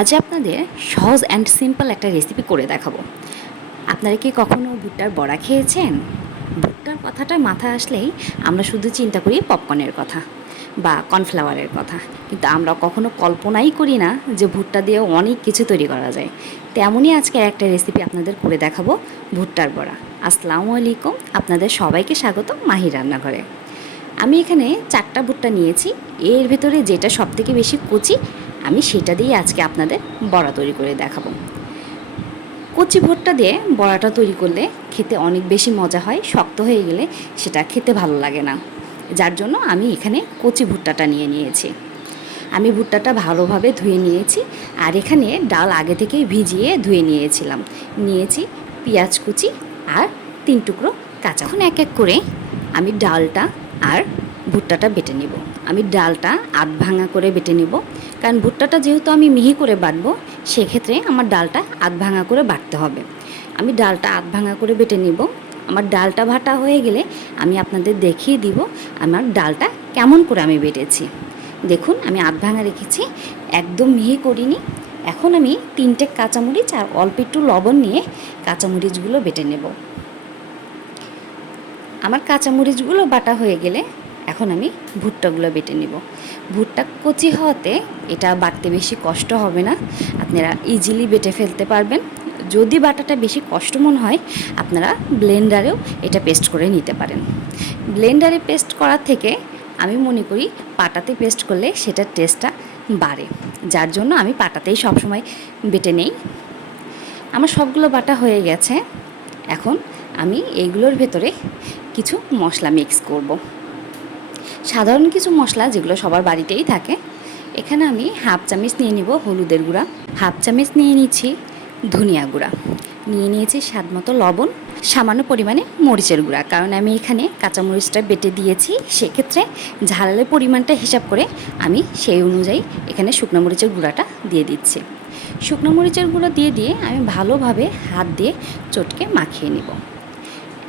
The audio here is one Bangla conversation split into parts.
আজ আপনাদের সহজ অ্যান্ড সিম্পল একটা রেসিপি করে দেখাবো। আপনারা কি কখনো ভুট্টার বড়া খেয়েছেন? ভুট্টার কথাটা মাথা আসলেই আমরা শুধু চিন্তা করি পপকর্নের কথা বা কর্নফ্লাওয়ারের কথা। কিন্তু আমরা কখনো কল্পনাই করি না যে ভুট্টা দিয়ে অনেক কিছু তৈরি করা যায়। তেমনই আজকে একটা রেসিপি আপনাদের করে দেখাবো ভুট্টার বড়া। আসসালামু আলাইকুম, আপনাদের সবাইকে স্বাগত মাহির রান্নাঘরে। আমি এখানে চারটা ভুট্টা নিয়েছি। এর ভেতরে যেটা সবথেকে বেশি কচি আমি সেটা দিয়ে আজকে আপনাদের বড়া তৈরি করে দেখাবো। কচি ভুট্টা দিয়ে বড়াটা তৈরি করলে খেতে অনেক বেশি মজা হয়, শক্ত হয়ে গেলে সেটা খেতে ভালো লাগে না। যার জন্য আমি এখানে কচি ভুট্টাটা নিয়ে নিয়েছি। আমি ভুট্টাটা ভালোভাবে ধুয়ে নিয়েছি আর এখানে ডাল আগে থেকেই ভিজিয়ে ধুয়ে নিয়েছিলাম। নিয়েছি পেঁয়াজ কুচি আর তিন টুকরো কাঁচা এখন এক এক করে আমি ডালটা আর ভুট্টাটা বেটে নিব। আমি ডালটা আধ ভাঙা করে বেটে নিব। কারণ ভুট্টাটা যেহেতু আমি মিহি করে বাটবো, সেক্ষেত্রে আমার ডালটা আধ ভাঙা করে বাটতে হবে। আমি ডালটা আধ ভাঙা করে বেটে নিব। আমার ডালটা ভাটা হয়ে গেলে আমি আপনাদের দেখিয়ে দিব আমার ডালটা কেমন করে আমি বেটেছি। দেখুন, আমি আধ ভাঙা রেখেছি, একদম মিহি করিনি। এখন আমি তিনটে কাঁচামরিচ আর অল্প একটু লবণ নিয়ে কাঁচামরিচগুলো বেটে নেব। আমার কাঁচামরিচগুলো বাটা হয়ে গেলে এখন আমি ভুট্টাগুলো বেটে নেব। ভুট্টা কচি হওয়াতে এটা বাটতে বেশি কষ্ট হবে না। আপনারা ইজিলি বেটে ফেলতে পারবেন। যদি বাটাটা বেশি কষ্ট মনে হয়, আপনারা ব্লেন্ডারেও এটা পেস্ট করে নিতে পারেন। ব্লেন্ডারে পেস্ট করার থেকে আমি মনে করি পাটাতে পেস্ট করলে সেটার টেস্টটা বাড়ে। যার জন্য আমি পাটাতেই সবসময় বেটে নেই। আমার সবগুলো বাটা হয়ে গেছে। এখন আমি এইগুলোর ভেতরে কিছু মশলা মিক্স করব। সাধারণ কিছু মশলা যেগুলো সবার বাড়িতেই থাকে, এখানে আমি হাফ চামচ নিয়ে নিব হলুদের গুঁড়া, হাফ চামচ নিয়ে নিচ্ছি ধনিয়া গুঁড়া। নিয়ে নিয়েছি স্বাদ মতো লবণ, সামান্য পরিমাণে মরিচের গুঁড়া, কারণ আমি এখানে কাঁচামরিচটা বেটে দিয়েছি, সেক্ষেত্রে ঝালের পরিমাণটা হিসাব করে আমি সেই অনুযায়ী এখানে শুকনো মরিচের গুঁড়াটা দিয়ে দিচ্ছি। শুকনো মরিচের গুঁড়ো দিয়ে দিয়ে আমি ভালোভাবে হাত দিয়ে চটকে মাখিয়ে নিব।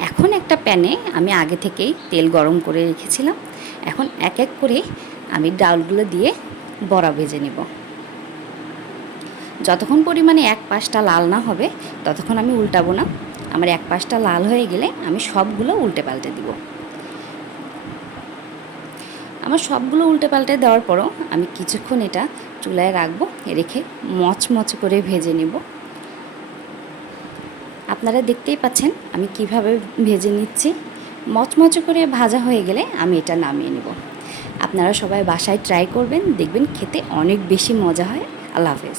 এখন একটা প্যানে আমি আগে থেকেই তেল গরম করে রেখেছিলাম। এখন এক এক করে আমি ডালগুলো দিয়ে বড়া ভেজে নেব। যতক্ষণ পরিমাণে এক পাশটা লাল না হবে, ততক্ষণ আমি উল্টাবো না। আমার এক পাশটা লাল হয়ে গেলে আমি সবগুলো উল্টে পাল্টে দিব। আমার সবগুলো উল্টে পাল্টে দেওয়ার পরও আমি কিছুক্ষণ এটা চুলায় রাখব, রেখে মচমচ করে ভেজে নেব। আপনারা দেখতেই পাচ্ছেন আমি কীভাবে ভেজে নিচ্ছি। মচমচে করে ভাজা হয়ে গেলে আমি এটা নামিয়ে নেব। আপনারা সবাই বাসায় ট্রাই করবেন, দেখবেন খেতে অনেক বেশি মজা হয়। আল্লাহ হাফেজ।